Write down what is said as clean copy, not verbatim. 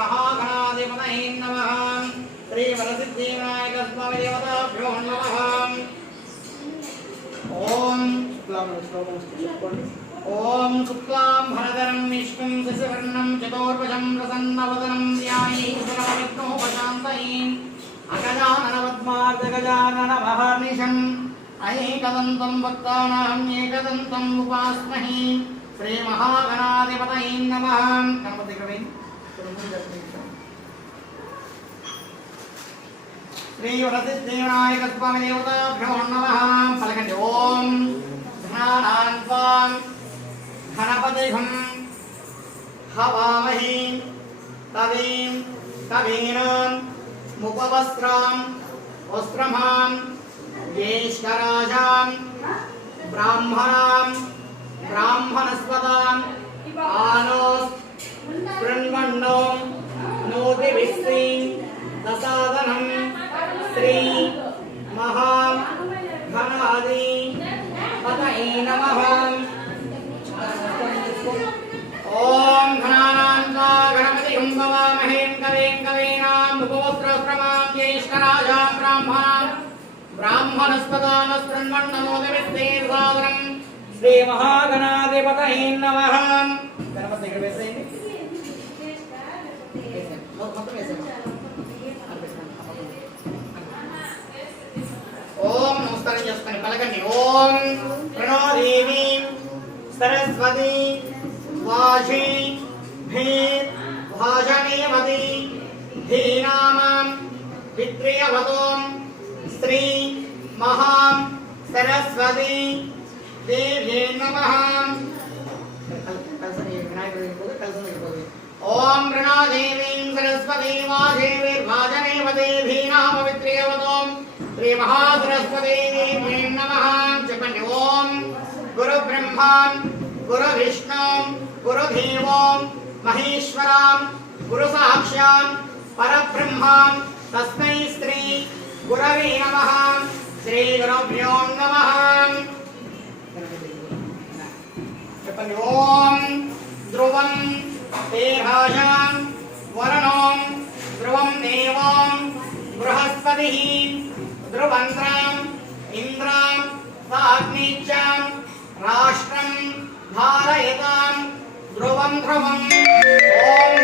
महागणाधिपतये नमः श्री वरसिद्धिविनायक स्वामी देवताभ्यो नमः ओम शुक्लां भरधरं विष्णुं शशिवर्णं चतुर्भुजं प्रसन्नवदनं ध्याये सर्वविघ्नोपशान्तये अगजाननपद्मार्कगजाननमहर्निशम् ऐकदन्तं भक्तानां एकदन्तम् उपास्महे श्री महागणाधिपतये नमः गणपति कृपे श्री वरसिद्धिविनायक स्वामी देवताभ्यो नमः पलकंడి ओम ध्यानान्वां गणपतिं हवामहे तवीं कवीनां मुपवस्त्रां वस्त्रमां ज्येष्ठराजां ब्राह्मणां ब्राह्मणस्पदां आनोस् कृण्वन्नो नोतिभिस्त्रीं दसादनं श्री महागणाधिपतये नमः ओम घनानान्वा गणपतिं हवामहे कवीं कवीनाम् उपवस्त्रमां ज्येष्ठराजां ब्राह्मणां ब्राह्मणस्पदानस्त्रन्वन्नमोदविस्ते सादरं श्री महागणाधिपतये नमः गणपति कृपे ओम नमस्कार చేస్తాను పలకండి ఓం ప్రణో దేవి सरस्वती वाशी भे भाजनेवती धीनामां पितृयवतों श्री महा सरस्वती देव्यै नमः ओम प्रणो देवी सरस्वती वाशी भाजनेवती धीनाम पितृयवतों श्री महासरस्वती देव्यै नमः చెప్పండి ओम गुरु ब्रह्मा गुरु विष्णु गुरु देवो महेश्वरा गुरु साक्षात् परब्रह्म तस्मै श्री गुरवे नमः श्री गुरुभ्यो नमः చెప్పండి ओम ध्रुवं देहायां वरुणो ध्रुवं देवो बृहस्पतिः ध्रुवन्त्रां इंद्रां वाग्निचां राष्ट्रं धारयतां ध्रुवं ध्रुवं ओम